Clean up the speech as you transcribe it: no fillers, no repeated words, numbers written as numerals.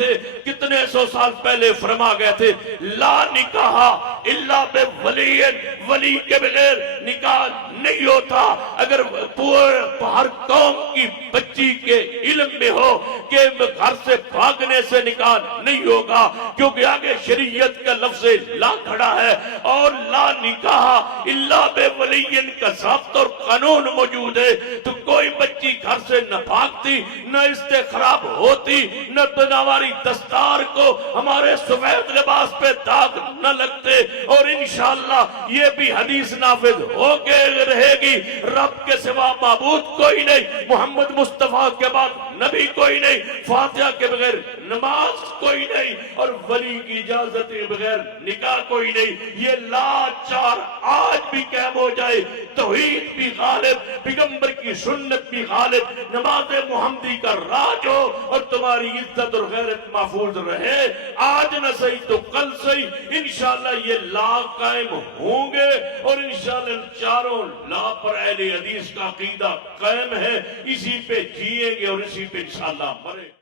تھے کتنے سو سال پہلے فرما گئے تھے لا نکاح الا بولی، ولی کے بغیر نکاح نہیں ہوتا۔ اگر ہر قوم کی بچی کے علم میں ہو کہ گھر سے بھاگنے سے نکاح نہیں ہوگا، کیونکہ آگے شریعت کا لفظ لا کھڑا ہے، اور لا نکاح الا بولی کا ضابطہ اور قانون موجود ہے، تو کوئی بچی گھر سے نہ بھاگتی، نہ استخراب ہوتی، نہ ہماری دستار کو ہمارے سفید لباس پہ داغ نہ لگتے، اور انشاءاللہ یہ بھی حدیث نافذ ہو کے رہے گی، رب کے سوا معبود کوئی نہیں، محمد مصطفیٰ کے بعد نبی کوئی نہیں، فاتحہ کے بغیر نماز کوئی نہیں، اور ولی کی اجازت کے بغیر نکاح کوئی نہیں۔ یہ لاچار آج بھی قائم ہو جائے، توحید بھی غالب، پیغمبر کی سنت بھی غالب، نماز محمدی کا راج ہو، اور تمہاری عزت اور غیرت محفوظ رہے، آج نہ صحیح تو کل صحیح انشاءاللہ یہ لا قائم ہوں گے، اور انشاءاللہ چاروں لا پر اہل حدیث کا عقیدہ قائم ہے، اسی پہ جیئیں گے اور اسی پہ انشاءاللہ مریں۔